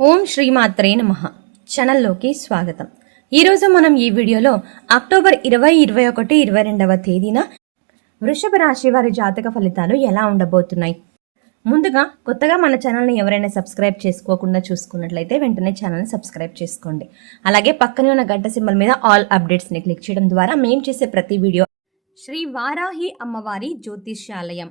ఓం శ్రీమాత్రే నమ. ఛానల్లోకి స్వాగతం. ఈరోజు మనం ఈ వీడియోలో అక్టోబర్ ఇరవై ఇరవై ఒకటి ఇరవై రెండవ తేదీన వృషభ రాశి వారి జాతక ఫలితాలు ఎలా ఉండబోతున్నాయి? ముందుగా కొత్తగా మన ఛానల్ని ఎవరైనా సబ్స్క్రైబ్ చేసుకోకుండా చూసుకున్నట్లయితే వెంటనే ఛానల్ని సబ్స్క్రైబ్ చేసుకోండి. అలాగే పక్కనే ఉన్న గంట సింబల్ మీద ఆల్ అప్డేట్స్ని క్లిక్ చేయడం ద్వారా మేము చేసే ప్రతి వీడియో శ్రీ వారాహి అమ్మవారి జ్యోతిష్యాలయం.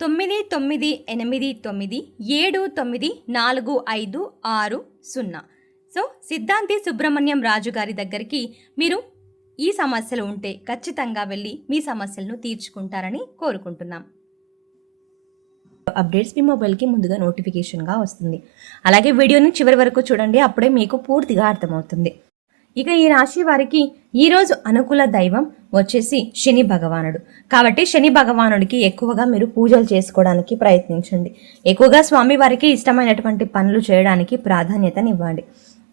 తొమ్మిది తొమ్మిది ఎనిమిది తొమ్మిది ఏడు తొమ్మిది నాలుగు ఐదు ఆరు సున్నా. సో సిద్ధాంతి సుబ్రహ్మణ్యం రాజు గారి దగ్గరికి మీరు ఈ సమస్యలు ఉంటే ఖచ్చితంగా వెళ్ళి మీ సమస్యలను తీర్చుకుంటారని కోరుకుంటున్నాం. అప్డేట్స్ మీ మొబైల్కి ముందుగా నోటిఫికేషన్గా వస్తుంది. అలాగే వీడియోని చివరి వరకు చూడండి అప్పుడే మీకు పూర్తిగా అర్థమవుతుంది. ఇక ఈ రాశి వారికి ఈరోజు అనుకూల దైవం వచ్చేసి శని భగవానుడు. కాబట్టి శని భగవానుడికి ఎక్కువగా మీరు పూజలు చేసుకోవడానికి ప్రయత్నించండి. ఎక్కువగా స్వామి వారికి ఇష్టమైనటువంటి పనులు చేయడానికి ప్రాధాన్యతనివ్వండి.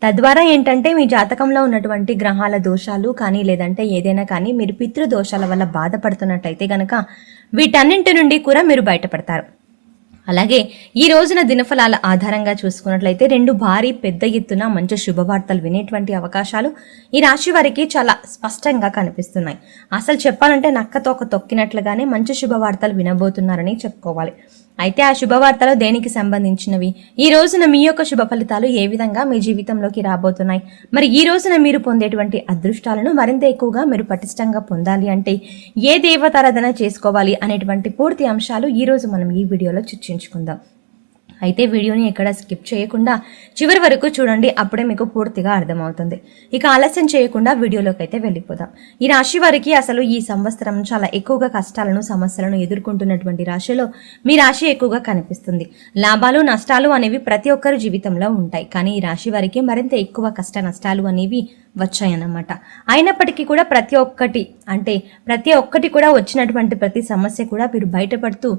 తద్వారా ఏంటంటే మీ జాతకంలో ఉన్నటువంటి గ్రహాల దోషాలు కానీ లేదంటే ఏదైనా కానీ మీరు పితృదోషాల వల్ల బాధపడుతున్నట్టయితే గనక వీటన్నింటి నుండి కూడా మీరు బయటపడతారు. అలాగే ఈ రోజున దినఫలాల ఆధారంగా చూసుకున్నట్లయితే రెండు భారీ పెద్ద ఎత్తున మంచి శుభవార్తలు వినేటువంటి అవకాశాలు ఈ రాశి వారికి చాలా స్పష్టంగా కనిపిస్తున్నాయి. అసలు చెప్పాలంటే నక్కతో ఒక తొక్కినట్లుగానే మంచి శుభవార్తలు వినబోతున్నారని చెప్పుకోవాలి. అయితే ఆ శుభవార్తలు దేనికి సంబంధించినవి? ఈ రోజున మీ యొక్క శుభ ఫలితాలు ఏ విధంగా మీ జీవితంలోకి రాబోతున్నాయి? మరి ఈ రోజున మీరు పొందేటువంటి అదృష్టాలను మరింత ఎక్కువగా మీరు పటిష్టంగా పొందాలి అంటే ఏ దేవతారాధన చేసుకోవాలి అనేటువంటి పూర్తి అంశాలు ఈ రోజు మనం ఈ వీడియోలో చర్చించుకుందాం అయితే వీడియోని ఎక్కడ స్కిప్ చేయకుండా చివరి వరకు చూడండి అప్పుడే మీకు పూర్తిగా అర్థమవుతుంది. ఇక ఆలస్యం చేయకుండా వీడియోలోకి అయితే వెళ్ళిపోదాం. ఈ రాశి వారికి అసలు ఈ సంవత్సరం చాలా ఎక్కువగా కష్టాలను సమస్యలను ఎదుర్కొంటున్నటువంటి రాశిలో మీ రాశి ఎక్కువగా కనిపిస్తుంది. లాభాలు నష్టాలు అనేవి ప్రతి ఒక్కరి జీవితంలో ఉంటాయి. కానీ ఈ రాశి వారికి మరింత ఎక్కువ కష్ట నష్టాలు అనేవి వచ్చాయన్నమాట. అయినప్పటికీ కూడా ప్రతి ఒక్కటి అంటే ప్రతి ఒక్కటి కూడా వచ్చినటువంటి ప్రతి సమస్య కూడా మీరు బయటపడుతూ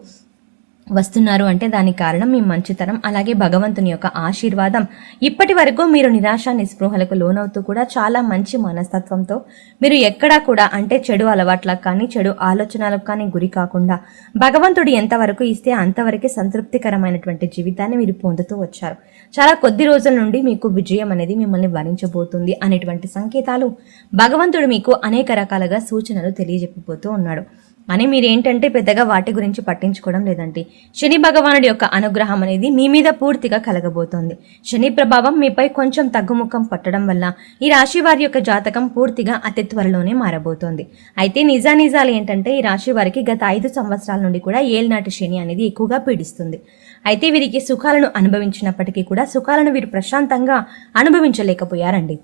వస్తున్నారు అంటే దానికి కారణం మీ మంచితనం అలాగే భగవంతుని యొక్క ఆశీర్వాదం. ఇప్పటి వరకు మీరు నిరాశ నిస్పృహలకు లోనవుతూ కూడా చాలా మంచి మనస్తత్వంతో మీరు ఎక్కడా కూడా అంటే చెడు అలవాట్లకు కానీ చెడు ఆలోచనలకు కానీ గురి కాకుండా భగవంతుడు ఎంతవరకు ఇస్తే అంతవరకే సంతృప్తికరమైనటువంటి జీవితాన్ని మీరు పొందుతూ వచ్చారు. చాలా కొద్ది రోజుల నుండి మీకు విజయం అనేది మిమ్మల్ని వరించబోతుంది అనేటువంటి సంకేతాలు భగవంతుడు మీకు అనేక రకాలుగా సూచనలు తెలియజెప్పబోతూ ఉన్నాడు. అని మీరేంటంటే పెద్దగా వాటి గురించి పట్టించుకోవడం లేదండి. శని భగవానుడి యొక్క అనుగ్రహం అనేది మీ మీద పూర్తిగా కలగబోతోంది. శని ప్రభావం మీపై కొంచెం తగ్గుముఖం పట్టడం వల్ల ఈ రాశి వారి యొక్క జాతకం పూర్తిగా అతి త్వరలోనే మారబోతోంది. అయితే నిజానిజాలు ఏంటంటే ఈ రాశి వారికి గత ఐదు సంవత్సరాల నుండి కూడా ఏలినాటి శని అనేది ఎక్కువగా పీడిస్తుంది. అయితే వీరికి సుఖాలను అనుభవించినప్పటికీ కూడా సుఖాలను వీరు ప్రశాంతంగా అనుభవించలేకపోయారండి.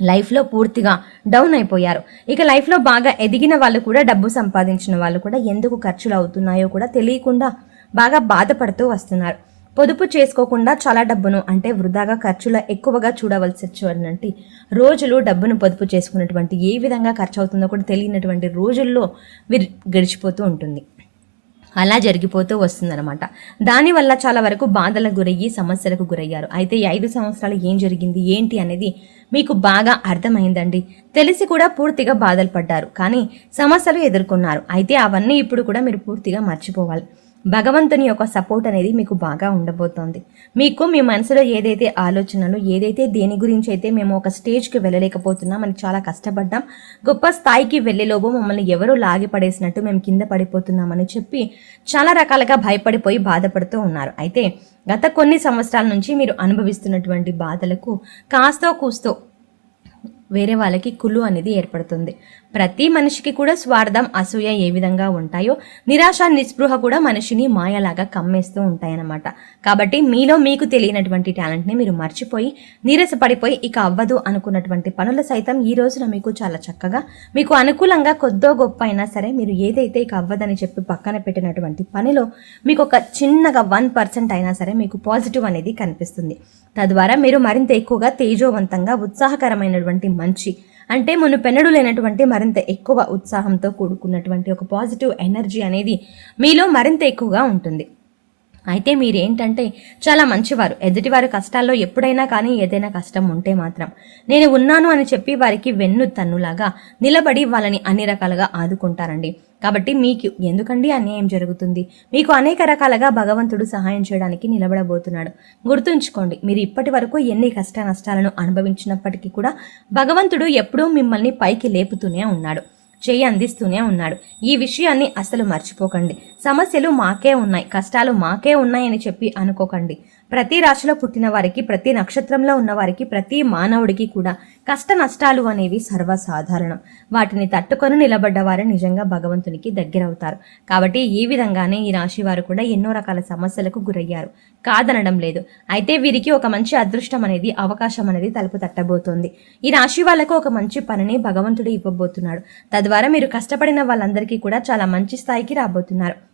లైఫ్లో పూర్తిగా డౌన్ అయిపోయారు. ఇక లైఫ్లో బాగా ఎదిగిన వాళ్ళు కూడా డబ్బు సంపాదించిన వాళ్ళు కూడా ఎందుకు ఖర్చులు అవుతున్నాయో కూడా తెలియకుండా బాగా బాధపడుతూ వస్తున్నారు. పొదుపు చేసుకోకుండా చాలా డబ్బును అంటే వృధాగా ఖర్చుల ఎక్కువగా చూడవలసి వచ్చేటువంటి రోజులు డబ్బును పొదుపు చేసుకున్నటువంటి ఏ విధంగా ఖర్చు అవుతుందో కూడా తెలియనటువంటి రోజుల్లో వీరు గడిచిపోతూ ఉంటుంది. అలా జరిగిపోతూ వస్తుందన్నమాట. దానివల్ల చాలా వరకు బాధలకు గురయ్యి సమస్యలకు గురయ్యారు. అయితే ఈ ఐదు సంవత్సరాలు ఏం జరిగింది ఏంటి అనేది మీకు బాగా అర్థమైందండి. తెలిసి కూడా పూర్తిగా బాధలు పడ్డారు. కానీ సమస్యలు ఎదుర్కొన్నారు. అయితే అవన్నీ ఇప్పుడు కూడా మీరు పూర్తిగా మర్చిపోవాలి. భగవంతుని యొక్క సపోర్ట్ అనేది మీకు బాగా ఉండబోతోంది. మీకు మీ మనసులో ఏదైతే ఆలోచనలు ఏదైతే దేని గురించి అయితే మేము ఒక స్టేజ్కి వెళ్ళలేకపోతున్నాం అని చాలా కష్టపడ్డాం గొప్ప స్థాయికి వెళ్ళేలోపు మమ్మల్ని ఎవరో లాగి పడేసినట్టు మేము కింద పడిపోతున్నామని చెప్పి చాలా రకాలుగా భయపడిపోయి బాధపడుతూ ఉన్నారు. అయితే గత కొన్ని సంవత్సరాల నుంచి మీరు అనుభవిస్తున్నటువంటి బాధలకు కాస్తో కూస్తో వేరే వాళ్ళకి కుళ్ళు అనేది ఏర్పడుతుంది. ప్రతి మనిషికి కూడా స్వార్థం అసూయ ఏ విధంగా ఉంటాయో నిరాశ నిస్పృహ కూడా మనిషిని మాయలాగా కమ్మేస్తూ ఉంటాయన్నమాట. కాబట్టి మీలో మీకు తెలియనటువంటి టాలెంట్ని మీరు మర్చిపోయి నీరసపడిపోయి ఇక అవ్వదు అనుకున్నటువంటి పనులు సైతం ఈ రోజున మీకు చాలా చక్కగా మీకు అనుకూలంగా కొద్దో గొప్ప అయినా సరే మీరు ఏదైతే ఇక అవ్వదని చెప్పి పక్కన పెట్టినటువంటి పనిలో మీకు ఒక చిన్నగా వన్ పర్సెంట్ అయినా సరే మీకు పాజిటివ్ అనేది కనిపిస్తుంది. తద్వారా మీరు మరింత ఎక్కువగా తేజోవంతంగా ఉత్సాహకరమైనటువంటి మంచి అంటే పెనడు లేనటువంటి మరింత ఎక్కువ ఉత్సాహంతో కూడుకున్నటువంటి ఒక పాజిటివ్ ఎనర్జీ అనేది మీలో మరింత ఎక్కువగా ఉంటుంది. అయితే మీరేంటంటే చాలా మంచివారు. ఎదుటివారి కష్టాల్లో ఎప్పుడైనా కానీ ఏదైనా కష్టం ఉంటే మాత్రం నేను ఉన్నాను అని చెప్పి వారికి వెన్ను తన్నులాగా నిలబడి వాళ్ళని అన్ని రకాలుగా ఆదుకుంటారండి. కాబట్టి మీకు ఎందుకండి అన్యాయం జరుగుతుంది? మీకు అనేక రకాలుగా భగవంతుడు సహాయం చేయడానికి నిలబడబోతున్నాడు. గుర్తుంచుకోండి మీరు ఇప్పటి వరకు ఎన్ని కష్ట నష్టాలను అనుభవించినప్పటికీ కూడా భగవంతుడు ఎప్పుడూ మిమ్మల్ని పైకి లేపుతూనే ఉన్నాడు చేయి అందిస్తూనే ఉన్నాడు. ఈ విషయాన్ని అసలు మర్చిపోకండి. సమస్యలు మాకే ఉన్నాయి కష్టాలు మాకే ఉన్నాయని చెప్పి అనుకోకండి. ప్రతి రాశిలో పుట్టిన వారికి ప్రతి నక్షత్రంలో ఉన్న వారికి ప్రతి మానవుడికి కూడా కష్ట నష్టాలు అనేవి సర్వసాధారణం. వాటిని తట్టుకొని నిలబడ్డవారు నిజంగా భగవంతునికి దగ్గరవుతారు. కాబట్టి ఈ విధంగానే ఈ రాశి వారు కూడా ఎన్నో రకాల సమస్యలకు గురయ్యారు. కాదనడం లేదు. అయితే వీరికి ఒక మంచి అదృష్టం అనేది అవకాశం అనేది తలుపు తట్టబోతోంది. ఈ రాశి వాళ్ళకు ఒక మంచి పనిని భగవంతుడు ఇవ్వబోతున్నాడు. తద్వారా మీరు కష్టపడిన వాళ్ళందరికీ కూడా చాలా మంచి స్థాయికి రాబోతున్నారు.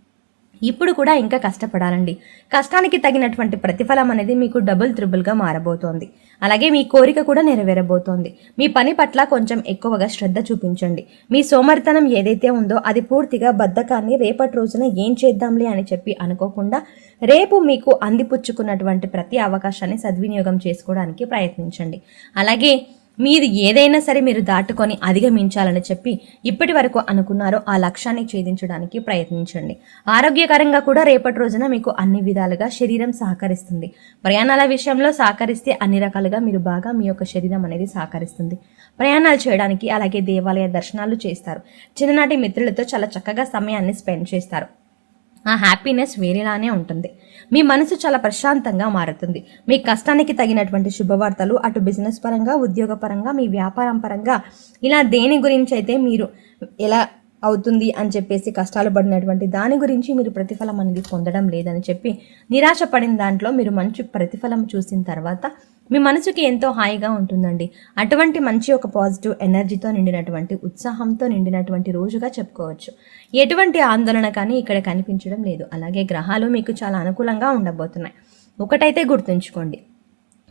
ఇప్పుడు కూడా ఇంకా కష్టపడాలండి. కష్టానికి తగినటువంటి ప్రతిఫలం అనేది మీకు డబుల్ త్రిబుల్గా మారబోతోంది. అలాగే మీ కోరిక కూడా నెరవేరబోతోంది. మీ పని పట్ల కొంచెం ఎక్కువగా శ్రద్ధ చూపించండి. మీ సోమరితనం ఏదైతే ఉందో అది పూర్తిగా బద్ధకాన్ని రేపటి రోజున ఏం చేద్దాంలే అని చెప్పి అనుకోకుండా రేపు మీకు అందిపుచ్చుకున్నటువంటి ప్రతి అవకాశాన్ని సద్వినియోగం చేసుకోవడానికి ప్రయత్నించండి. అలాగే మీరు ఏదైనా సరే మీరు దాటుకొని అధిగమించాలని చెప్పి ఇప్పటి వరకు అనుకున్నారో ఆ లక్ష్యాన్ని ఛేదించడానికి ప్రయత్నించండి. ఆరోగ్యకరంగా కూడా రేపటి రోజున మీకు అన్ని విధాలుగా శరీరం సహకరిస్తుంది. ప్రయాణాల విషయంలో సహకరిస్తే అన్ని రకాలుగా మీరు బాగా మీ యొక్క శరీరం అనేది సహకరిస్తుంది. ప్రయాణాలు చేయడానికి అలాగే దేవాలయ దర్శనాలు చేస్తారు. చిన్ననాటి మిత్రులతో చాలా చక్కగా సమయాన్ని స్పెండ్ చేస్తారు. ఆ హ్యాపీనెస్ వేరేలానే ఉంటుంది. మీ మనసు చాలా ప్రశాంతంగా మారుతుంది. మీ కష్టానికి తగినటువంటి శుభవార్తలు అటు బిజినెస్ పరంగా ఉద్యోగ పరంగా మీ వ్యాపారం పరంగా ఇలా దేని గురించి అయితే మీరు ఎలా అవుతుంది అని చెప్పేసి కష్టాలు పడినటువంటి దాని గురించి మీరు ప్రతిఫలం అనేది పొందడం లేదని చెప్పి నిరాశపడిన దాంట్లో మీరు మంచి ప్రతిఫలం చూసిన తర్వాత మీ మనసుకి ఎంతో హాయిగా ఉంటుందండి. అటువంటి మంచి ఒక పాజిటివ్ ఎనర్జీతో నిండినటువంటి ఉత్సాహంతో నిండినటువంటి రోజుగా చెప్పుకోవచ్చు. ఎటువంటి ఆందోళన కానీ ఇక్కడ కనిపించడం లేదు. అలాగే గ్రహాలు మీకు చాలా అనుకూలంగా ఉండబోతున్నాయి. ఒకటైతే గుర్తుంచుకోండి.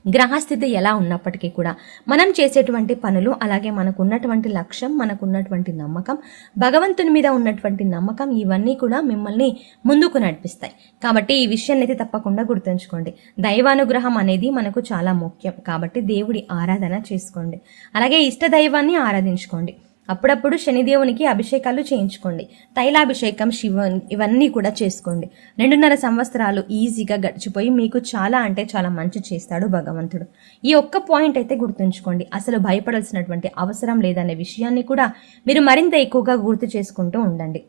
గ్రహస్థితి ఎలా ఉన్నప్పటికీ కూడా మనం చేసేటువంటి పనులు అలాగే మనకున్నటువంటి లక్ష్యం మనకు ఉన్నటువంటి నమ్మకం భగవంతుని మీద ఉన్నటువంటి నమ్మకం ఇవన్నీ కూడా మిమ్మల్ని ముందుకు నడిపిస్తాయి. కాబట్టి ఈ విషయాన్ని అయితే తప్పకుండా గుర్తుంచుకోండి. దైవానుగ్రహం అనేది మనకు చాలా ముఖ్యం. కాబట్టి దేవుడి ఆరాధన చేసుకోండి. అలాగే ఇష్ట దైవాన్ని ఆరాధించుకోండి. అప్పుడప్పుడు శనిదేవునికి అభిషేకాలు చేయించుకోండి. తైలాభిషేకం శివ ఇవన్నీ కూడా చేసుకోండి. రెండున్నర సంవత్సరాలు ఈజీగా గడిచిపోయి మీకు చాలా అంటే చాలా మంచి చేస్తాడు భగవంతుడు. ఈ ఒక్క పాయింట్ అయితే గుర్తుంచుకోండి. అసలు భయపడాల్సినటువంటి అవసరం లేదనే విషయాన్ని కూడా మీరు మరింత ఎక్కువగా గుర్తు చేసుకుంటూ ఉండండి.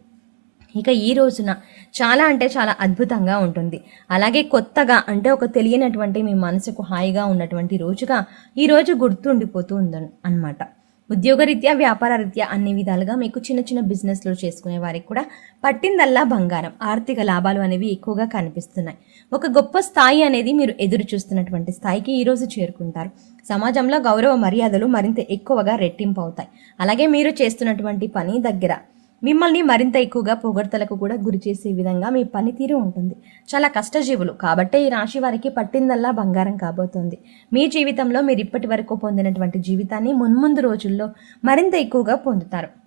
ఇక ఈ రోజున చాలా అంటే చాలా అద్భుతంగా ఉంటుంది. అలాగే కొత్తగా అంటే ఒక తెలియనటువంటి మీ మనసుకు హాయిగా ఉన్నటువంటి రోజుగా ఈ రోజు గుర్తుండిపోతూ ఉందని అనమాట ఉద్యోగరీత్యా వ్యాపార రీత్యా అన్ని విధాలుగా మీకు చిన్న చిన్న బిజినెస్లు చేసుకునే వారికి కూడా పట్టిందల్లా బంగారం. ఆర్థిక లాభాలు అనేవి ఎక్కువగా కనిపిస్తున్నాయి. ఒక గొప్ప స్థాయి అనేది మీరు ఎదురు చూస్తున్నటువంటి స్థాయికి ఈరోజు చేరుకుంటారు. సమాజంలో గౌరవ మర్యాదలు మరింత ఎక్కువగా రెట్టింపు అవుతాయి. అలాగే మీరు చేస్తున్నటువంటి పని దగ్గర మిమ్మల్ని మరింత ఎక్కువగా పొగడ్తలకు కూడా గురి చేసే విధంగా మీ పనితీరు ఉంటుంది. చాలా కష్టజీవులు. కాబట్టే ఈ రాశి వారికి పట్టిందల్లా బంగారం కాబోతోంది. మీ జీవితంలో మీరు ఇప్పటి వరకు పొందినటువంటి జీవితాన్ని మున్ముందు రోజుల్లో మరింత ఎక్కువగా పొందుతారు.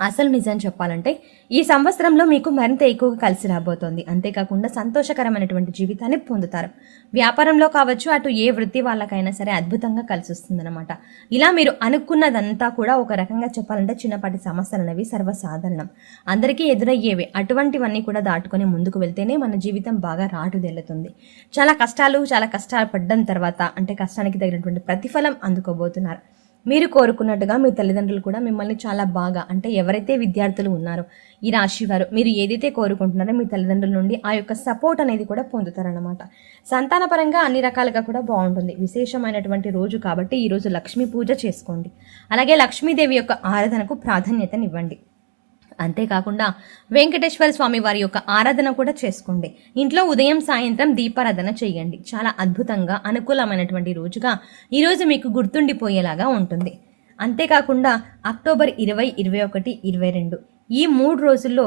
అసలు నిజం చెప్పాలంటే ఈ సంవత్సరంలో మీకు మరింత ఎక్కువగా కలిసి రాబోతోంది. అంతేకాకుండా సంతోషకరమైనటువంటి జీవితాన్ని పొందుతారు. వ్యాపారంలో కావచ్చు అటు ఏ వృత్తి వాళ్ళకైనా సరే అద్భుతంగా కలిసి వస్తుందన్నమాట. ఇలా మీరు అనుకున్నదంతా కూడా ఒక రకంగా చెప్పాలంటే చిన్నపాటి సమస్యలు అనేవి సర్వసాధారణం. అందరికీ ఎదురయ్యేవి అటువంటివన్నీ కూడా దాటుకొని ముందుకు వెళ్తేనే మన జీవితం బాగా రాటుదెల్లుతుంది. చాలా కష్టాలు చాలా కష్టాలు పడ్డం తర్వాత అంటే కష్టానికి తగినటువంటి ప్రతిఫలం అందుకోబోతున్నారు. మీరు కోరుకున్నట్టుగా మీ తల్లిదండ్రులు కూడా మిమ్మల్ని చాలా బాగా అంటే ఎవరైతే విద్యార్థులు ఉన్నారో ఈ రాశి వారు మీరు ఏదైతే కోరుకుంటున్నారో మీ తల్లిదండ్రుల నుండి ఆ యొక్క సపోర్ట్ అనేది కూడా పొందుతారనమాట సంతానపరంగా అన్ని రకాలుగా కూడా బాగుంటుంది. విశేషమైనటువంటి రోజు కాబట్టి ఈరోజు లక్ష్మీ పూజ చేసుకోండి. అలాగే లక్ష్మీదేవి యొక్క ఆరాధనకు ప్రాధాన్యతనివ్వండి. అంతేకాకుండా వెంకటేశ్వర స్వామి వారి యొక్క ఆరాధన కూడా చేసుకోండి. ఇంట్లో ఉదయం సాయంత్రం దీపారాధన చేయండి. చాలా అద్భుతంగా అనుకూలమైనటువంటి రోజుగా ఈరోజు మీకు గుర్తుండిపోయేలాగా ఉంటుంది. అంతేకాకుండా అక్టోబర్ ఇరవై ఇరవై ఒకటి ఇరవై రెండు ఈ మూడు రోజుల్లో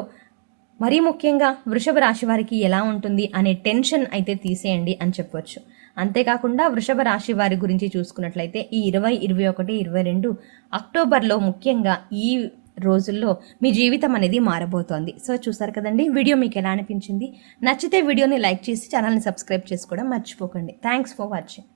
మరీ ముఖ్యంగా వృషభ రాశి వారికి ఎలా ఉంటుంది అనే టెన్షన్ అయితే తీసేయండి అని చెప్పొచ్చు. అంతేకాకుండా వృషభ రాశి వారి గురించి చూసుకున్నట్లయితే ఈ ఇరవై ఇరవై ఒకటి ఇరవై రెండు అక్టోబర్లో ముఖ్యంగా ఈ రోజుల్లో మీ జీవితం అనేది మారబోతోంది. సో చూసారు కదండి వీడియో మీకు ఎలా అనిపించింది? నచ్చితే వీడియోని లైక్ చేసి ఛానల్ని సబ్స్క్రైబ్ చేసుకోవడం మర్చిపోకండి. Thanks for watching.